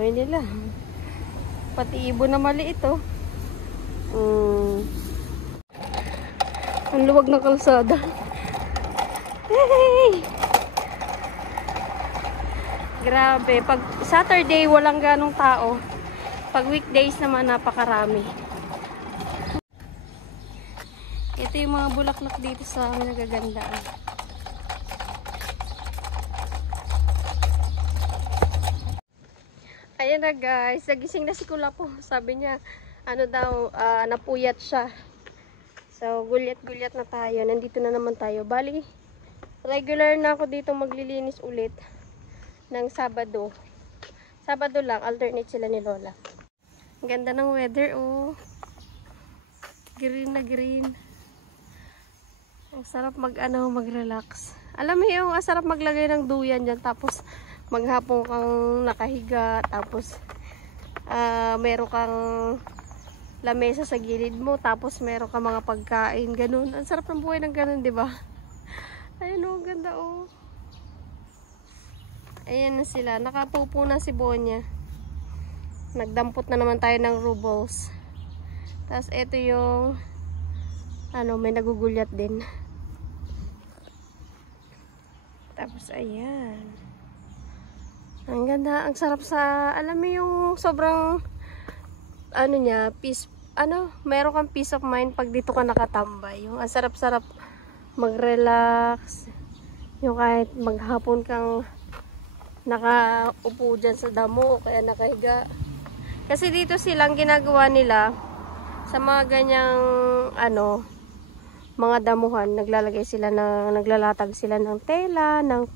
dami nila. Pati ibon na maliit, oh. Ang luwag ng kalsada. Hey! Grabe. Pag Saturday, walang ganong tao. Pag weekdays naman, napakarami. Ito yung mga bulaklak dito sa amin, nagagandaan. Ayan na guys, nagising na si Kulapo. Sabi niya, ano daw, napuyat siya. So, gulyat-gulyat na tayo. Nandito na naman tayo. Bali, regular na ako dito maglilinis ulit ng Sabado. Sabado lang, alternate sila ni Lola. Ang ganda ng weather, oh. Green na green. Ang sarap mag-relax. Alam mo yung sarap maglagay ng duyan dyan, tapos maghapon kang nakahiga, tapos meron kang lamesa sa gilid mo, tapos meron kang mga pagkain, ganun. Ang sarap ng buhay ng ganun, di ba? Ayun, oh, ganda, oh. Ayan na sila. Nakapupo na si Bonya. Nagdampot na naman tayo ng rubles. Tapos ito yung may nagugulyat din. Tapos ayan. Ang ganda, ang sarap sa, alam mo yung sobrang meron kang peace of mind pag dito ka nakatambay. Yung ang sarap-sarap mag-relax. Yung kahit maghapon kang nakaupo dyan sa damo o kaya nakahiga. Kasi dito silang ginagawa nila sa mga ganyang mga damuhan, naglalatag sila ng tela, ng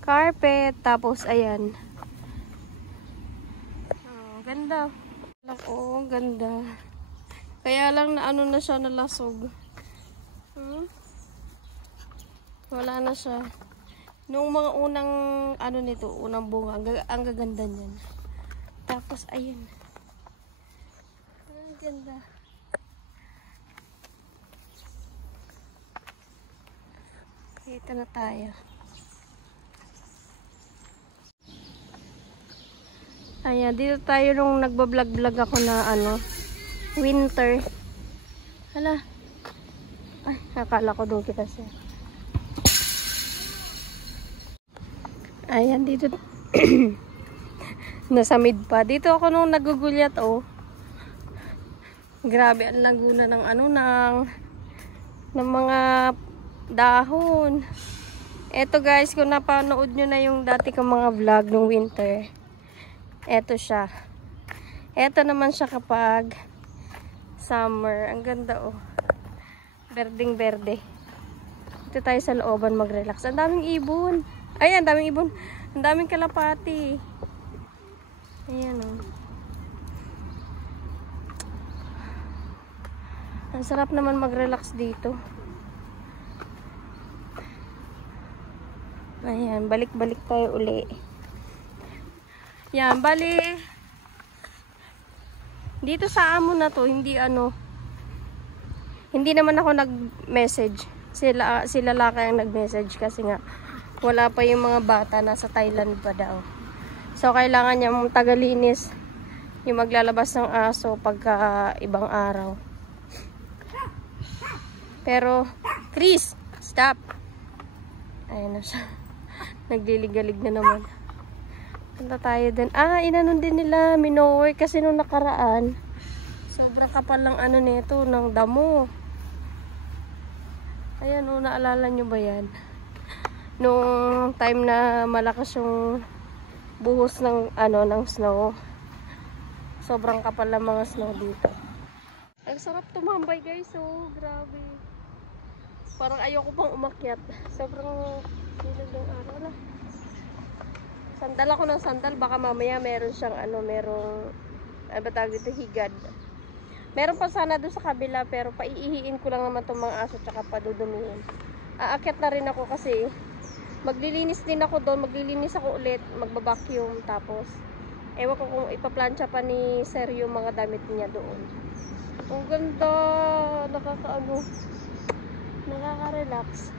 carpet, tapos ayan. Oh, ganda. Oh, ganda. Kaya lang na na siya, nalasog. Wala na siya. Nung mga unang nito, unang bunga, ang gaganda niyan. Tapos ayun. Ang ganda. Dito na tayo. Ayan, dito tayo nung nagbablog-vlog ako na winter. Hala. Ay, akala ko doon kita siya. Ayan, dito. Nasa mid pa. Dito ako nung nagugulyat, oh. Grabe ang laguna ng ng mga dahon. Eto guys, kung napanood nyo na yung dati kong mga vlog nung winter, eto siya. Eto naman siya kapag summer. Ang ganda, oh. Berding berde. Dito tayo sa looban mag-relax. Ang daming ibon. Ay, ang daming ibon. Ang daming kalapati. Ayan, oh. Ang sarap naman mag-relax dito. Ayan, balik-balik tayo uli. Yan, bali. Dito sa amo na to, hindi naman ako nag-message. Sila laki ang nag-message kasi nga wala pa yung mga bata, nasa Thailand pa daw. So, kailangan niya mong tagalinis yung maglalabas ng aso pagka ibang araw. Pero, Chris, stop! Ayan na siya. Nagliligalig na naman. Punta tayo din. Inanon din nila, minower kasi nung nakaraan. Sobrang kapal lang nito, ng damo. Ayan, naalala nyo ba yan? Nung time na malakas yung buhos ng snow. Sobrang kapal lang mga snow dito. Ang sarap tumambay guys, oh, grabe. Parang ayoko pang umakyat. Sobrang silag ng araw na. Sandal ako ng sandal, baka mamaya meron siyang higad. Meron pa sana doon sa kabila, pero paiihiin ko lang naman itong mga aso tsaka padudumihin. Aakyat na rin ako kasi maglilinis din ako doon, maglilinis ako ulit, magbabacuum, tapos ewan ko kung ipaplansya pa ni Sir yung mga damit niya doon. Ang ganda, nakaka-relax.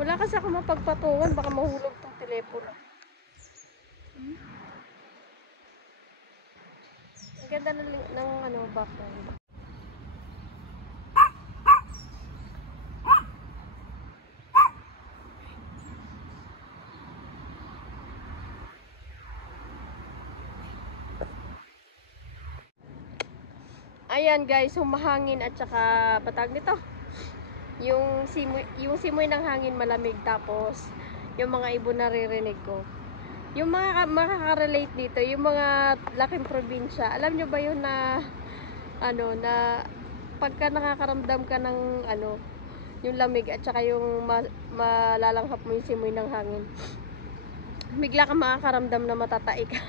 Wala kasi ako mapagpatungan, baka mahulog tong telepono. Ganda ng ano, background. Ayan guys, humahangin at saka patag nito. Yung simoy ng hangin malamig, tapos yung mga ibon naririnig ko. Yung mga makaka-relate dito, yung mga laking probinsya. Alam nyo ba yun na ano na pagka nakakaramdam ka ng ano, yung lamig at saka yung malalanghap mo yung simoy ng hangin. Bigla ka makakaramdam na matatai ka.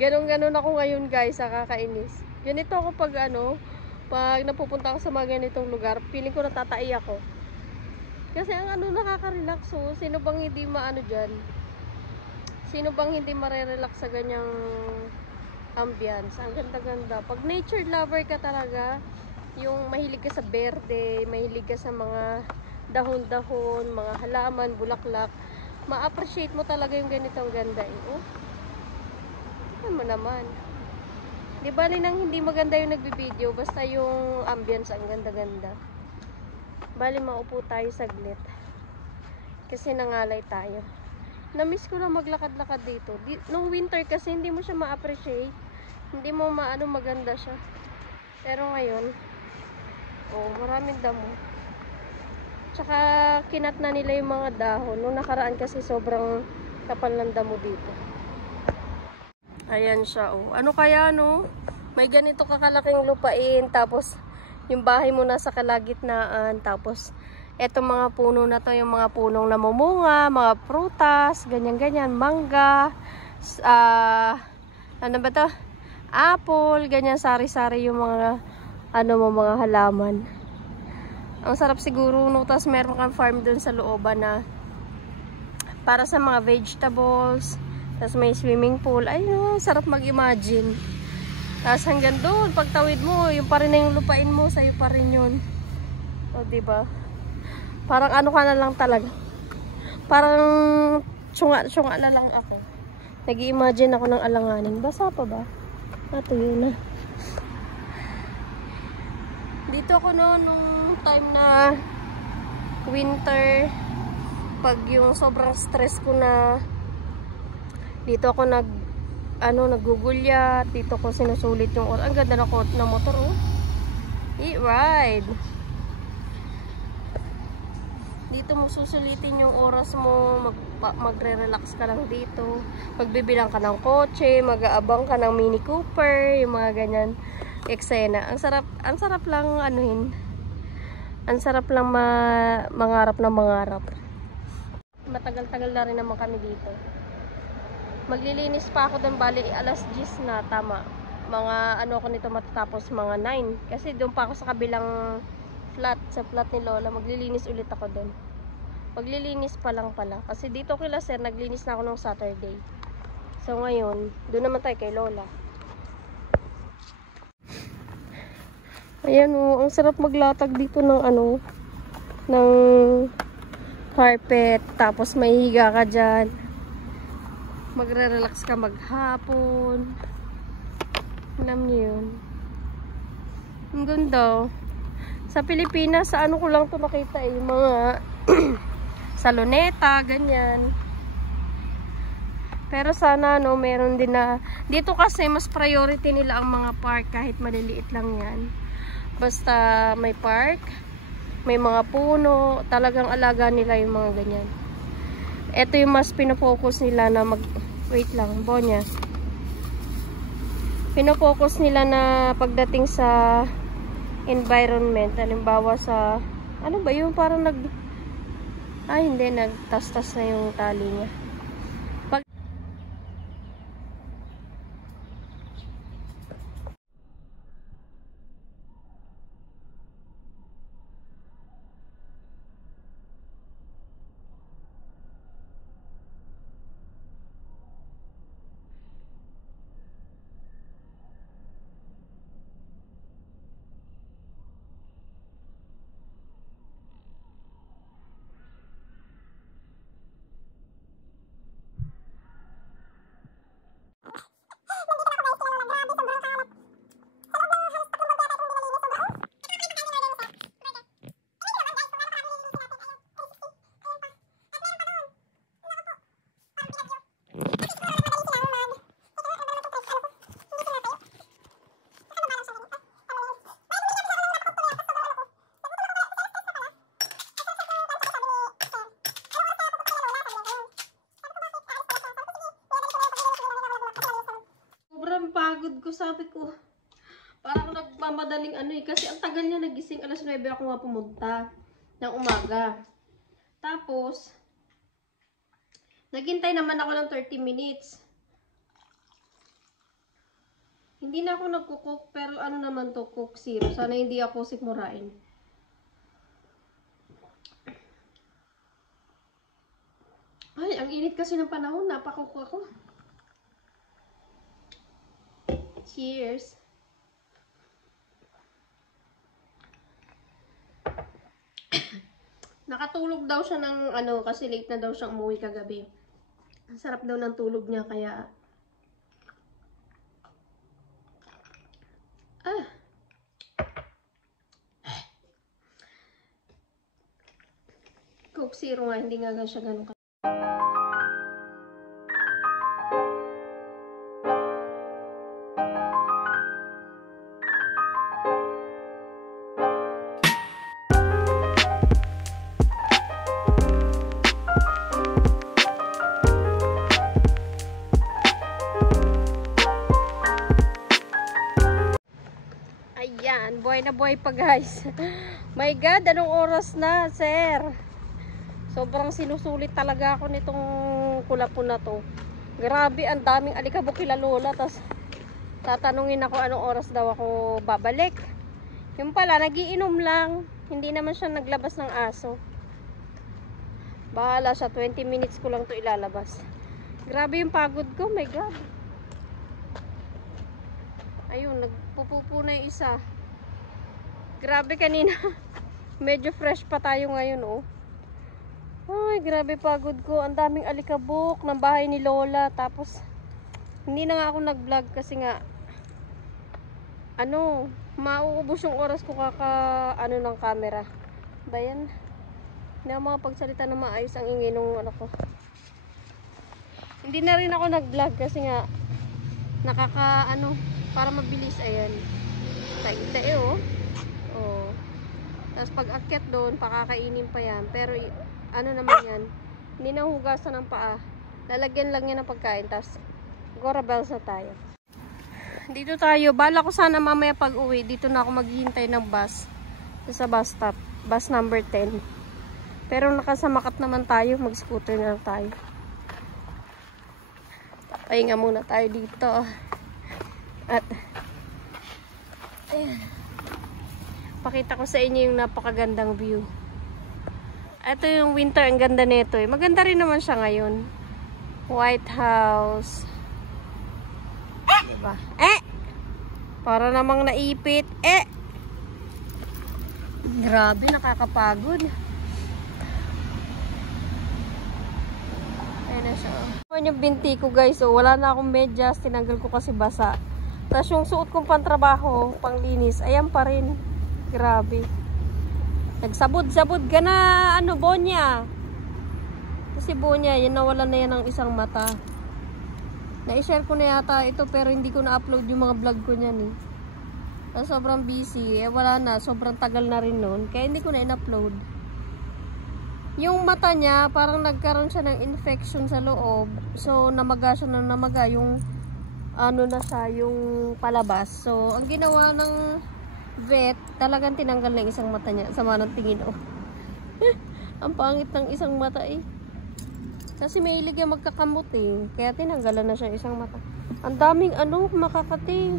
Ganon ako ngayon guys, nakakainis. Ganito ako pag ano, pag napupunta ako sa mga ganitong lugar, feeling ko natatai ako. Kasi ang ano, nakaka-relax. So, sino bang hindi maano dyan? Sino bang hindi marerelax sa ganyang ambience? Ang ganda-ganda. Pag nature lover ka talaga, yung mahilig ka sa berde, mahilig ka sa mga dahon-dahon, mga halaman, bulaklak, ma-appreciate mo talaga yung ganitong ganda eh. Oh, ano mo naman. Di bali nang hindi maganda yung nagbibideo, basta yung ambience ang ganda-ganda. Bali maupo tayo saglit. Kasi nangalay tayo. Na-miss ko lang maglakad-lakad dito. Nung winter kasi hindi mo siya ma-appreciate. Hindi mo maano maganda siya. Pero ngayon, oh, maraming damo. Tsaka kinat na nila yung mga dahon. Nung nakaraan kasi sobrang kapal ng damo dito. Ayan siya, oh. Ano kaya, no? May ganito kakalaking lupain, tapos yung bahay mo nasa kalagitnaan, tapos etong mga puno na to, yung mga punong namumunga, mga prutas, ganyan-ganyan, mangga, ano ba to? Apple, ganyan, sari-sari yung mga, ano mo, mga halaman. Ang sarap siguro, no? Tapos meron kang farm dun sa looban na para sa mga vegetables. Tapos may swimming pool. Ay, no, sarap mag-imagine. Tapos hanggang doon, pagtawid mo, yung pa rin na yung lupain mo, sa'yo pa rin yun. O, diba? Parang ano ka na lang talaga. Parang tsunga na lang ako. Nag-i-imagine ako ng alanganin. Basa pa ba? Natuyo na. Dito ako no, nung time na winter, pag yung sobrang stress ko na, dito ako nagugulyat, dito ko sinusulit yung oras. Ang ganda na coat na motor, oh. Eat ride. Dito mo susulitin yung oras mo, magre-relax ka lang dito. Magbibilang ka ng kotse, mag-aabang ka ng Mini Cooper, yung mga ganyan eksena. Ang sarap lang anuhin. Ang sarap lang mangarap na mangarap. Matagal-tagal na rin naman kami dito. Maglilinis pa ako doon, bali alas 10 na, tama. Mga ano ko nito matatapos mga 9. Kasi doon pa ako sa kabilang flat, sa flat ni Lola. Maglilinis ulit ako doon. Maglilinis pa lang pala. Kasi dito kila sir, naglinis na ako nung Saturday. So ngayon, doon naman tayo kay Lola. Ayan o, ang sarap maglatag dito ng ano, ng carpet. Tapos may higa ka dyan. Magre-relax ka maghapon. Alam niyo yun. Ang ganda. Sa Pilipinas, sa ano ko lang ito nakita eh. Yung mga saloneta, ganyan. Pero sana no, meron din na. Dito kasi mas priority nila ang mga park kahit maliliit lang yan. Basta may park, may mga puno, talagang alaga nila yung mga ganyan. Ito yung mas pinafocus nila na wait lang, Bonya. Pinafocus nila na pagdating sa environment, halimbawa sa, ano ba yung parang hindi, nagtastas na yung tali niya. sabi ko, parang nagmamadaling ano eh. Kasi ang tagal niya nagising. Alas 9 ako nga pumunta ng umaga. Tapos, naghintay naman ako ng 30 minutes. Hindi na ako nagkukook, pero ano naman to, Coke Zero. Sana hindi ako sikmurain. Ay, ang init kasi ng panahon. Napakook ako. Cheers! Nakatulog daw siya ng ano, kasi late na daw siyang umuwi kagabi. Ang sarap daw ng tulog niya, kaya Coke Zero nga, hindi nga siya ganun. Ayan, buhay na buhay pa guys. My God, anong oras na, sir? Sobrang sinusulit talaga ako nitong kulapo na to. Grabe, ang daming alikabok kila Lola. Tapos tatanungin ako anong oras daw ako babalik. Yung pala, nagiinom lang. Hindi naman siya naglabas ng aso. Bahala siya, 20 minutes ko lang to ilalabas. Grabe yung pagod ko, my God. Ayun, nagpupupo na yung isa. Grabe kanina. Medyo fresh pa tayo ngayon, oh. Ay, grabe pagod ko. Ang daming alikabok ng bahay ni Lola. Tapos, hindi na nga ako nag-vlog kasi nga, ano, mauubos yung oras ko ng camera. Bayan, hindi ako makapagsalita na maayos ang ingay nung ano ko. Hindi na rin ako nag-vlog kasi nga, para mabilis, ayan. Taita oh. Oh. Tapos pag akyat doon, pakakainin pa yan. Pero, ano naman yan, hindi na hugasan ng paa. Lalagyan lang yan ng pagkain. Tapos, gorabels na tayo. Dito tayo. Bala ko sana mamaya pag uwi. Dito na ako maghihintay ng bus. Sa bus stop. Bus number 10. Pero nakasamakat naman tayo. Mag-scooter na lang tayo. Pahinga muna tayo dito. At, ayan. Pakita ko sa inyo yung napakagandang view. Ito yung winter, ang ganda nito eh. Maganda rin naman siya ngayon. White House. Diba? Para namang naipit. Grabe, nakakapagod. Ayun na siya. Ayun yung binti ko guys. So, wala na akong medyas. Tinanggal ko kasi basa. Tapos yung suot kong pantrabaho, panglinis, ayan pa rin. Grabe. Nagsabod-sabod ka na, Bonya. Kasi Bonya, yan nawalan na yan ng isang mata. Na-share ko na yata ito, pero hindi ko na-upload yung mga vlog ko niyan eh. Kasi sobrang busy, wala na, sobrang tagal na rin nun. Kaya hindi ko na in-upload. Yung mata niya, parang nagkaroon siya ng infection sa loob. So, namaga siya ng namaga, yung yung palabas. So, ang ginawa ng vet, talagang tinanggal na isang mata niya. Sama ng tingin, oh. Ang pangit ng isang mata, eh. Kasi may ilig yung magkakamot, eh. Kaya tinanggalan na siya isang mata. Ang daming, makakati.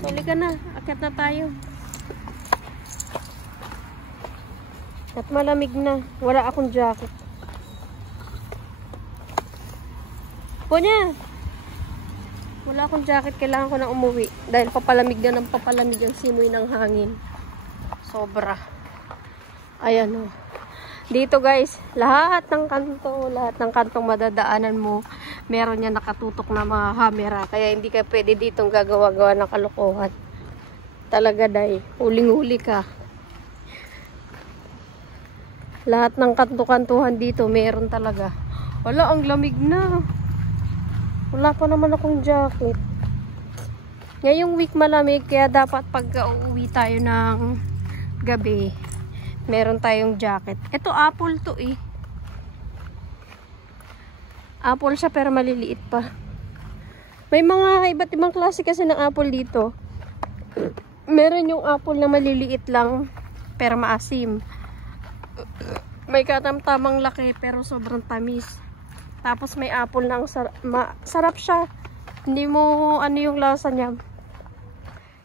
So, halika na. Akyat na tayo. At malamig na. Wala akong jacket. Punya! Wala akong jacket, kailangan ko na umuwi. Dahil papalamig na ng papalamig ang simoy ng hangin. Sobra. Ayan o. Dito guys, lahat ng kantong madadaanan mo, meron niya nakatutok na mga camera. Kaya hindi ka pwede ditong gagawa-gawa ng kalokohan. Talaga dahil, huling-huli ka. Lahat ng kanto-kantuhan dito, meron talaga. Wala, ang lamig na. Wala pa naman akong jacket. Ngayong week malamig, kaya dapat pagka uuwi tayo ng gabi, meron tayong jacket. Ito apple to eh. Apple siya pero maliliit pa. May mga iba't ibang klase kasi ng apple dito. Meron yung apple na maliliit lang, pero maasim. May katamtamang laki, pero sobrang tamis. Tapos may apple na sarap siya. Hindi mo, ano yung lasa niya.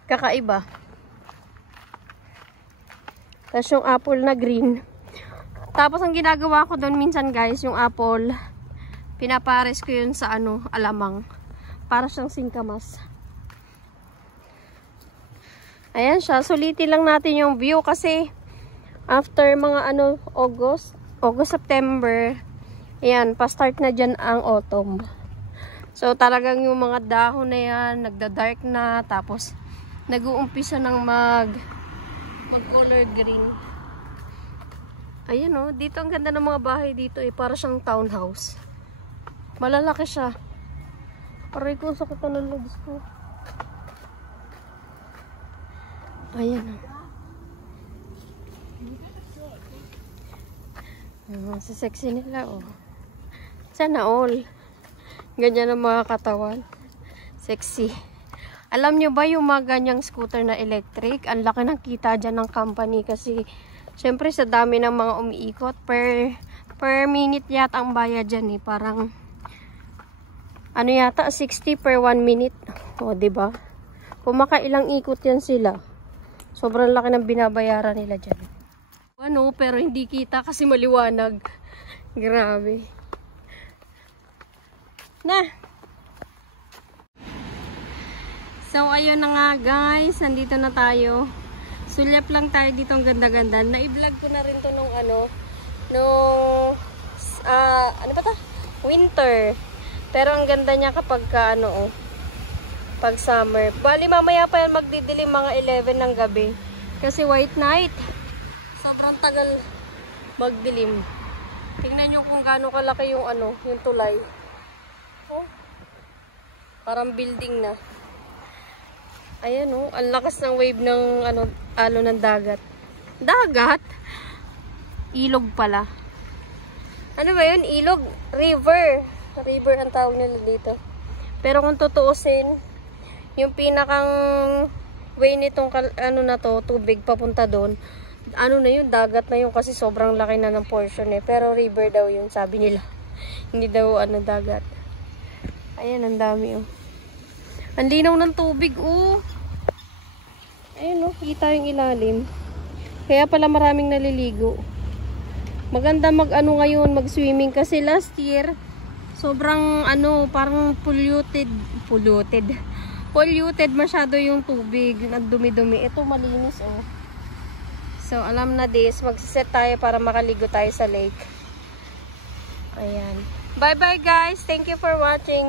Kakaiba. Tapos yung apple na green. Tapos ang ginagawa ko doon minsan guys, yung apple, pinapares ko yun sa alamang. Para siyang singkamas. Ayan siya. Sulitin lang natin yung view kasi after mga August, September, ayan, pa-start na dyan ang autumn. So talagang yung mga dahon na yan, nagda-dark na, tapos nag-uumpisa ng mag-color green. Ayan o, dito ang ganda ng mga bahay dito para siyang townhouse. Malalaki siya. Aray ko, sakit na ng legs ko. Ayan o. Sa sexy nila o. Sana all. Ganyan ang mga katawan. Sexy. Alam nyo ba yung mga ganyang scooter na electric? Ang laki ng kita dyan ng company kasi syempre sa dami ng mga umiikot per minute yata ang bayad dyan eh. Parang yata 60 per 1 minute. O, diba? Kung makailang ikot yan sila, sobrang laki ng binabayaran nila dyan. Pero hindi kita kasi maliwanag. Grabe. Na! So, ayun na nga guys. Nandito na tayo. Sulyap lang tayo dito ang ganda-ganda. Na-vlog ko na rin to nung winter. Pero ang ganda niya kapag pag summer. Bali mamaya pa yan magdidilim mga 11 ng gabi. Kasi white night. Sobrang tagal magdilim. Tingnan nyo kung gaano kalaki yung yung tulay. Oh. Parang building na. Ayan ang lakas ng wave ng ng dagat. Dagat? Ilog pala. Ano ba yun? Ilog? River. River ang tawag nila dito. Pero kung tutuusin, yung pinakang way nitong tubig papunta doon, na yun, dagat na yun kasi sobrang laki na ng portion eh. Pero river daw yun, sabi nila. Hindi daw dagat. Ayan, ang dami Ang linaw ng tubig Ayan kita yung ilalim. Kaya pala maraming naliligo. Maganda ngayon, mag-swimming kasi last year, sobrang parang polluted masyado yung tubig, nagdumi-dumi. Ito malinis So alam na this, magsiset tayo para makaligo tayo sa lake. Ayan. Bye bye guys, thank you for watching.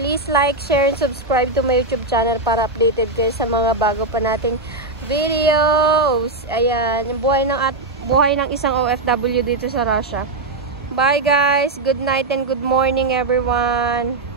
Please like, share, and subscribe to my YouTube channel para updated kayo sa mga bago pa nating videos. Ayan, yung buhay ng isang OFW dito sa Russia. Bye guys, good night and good morning everyone.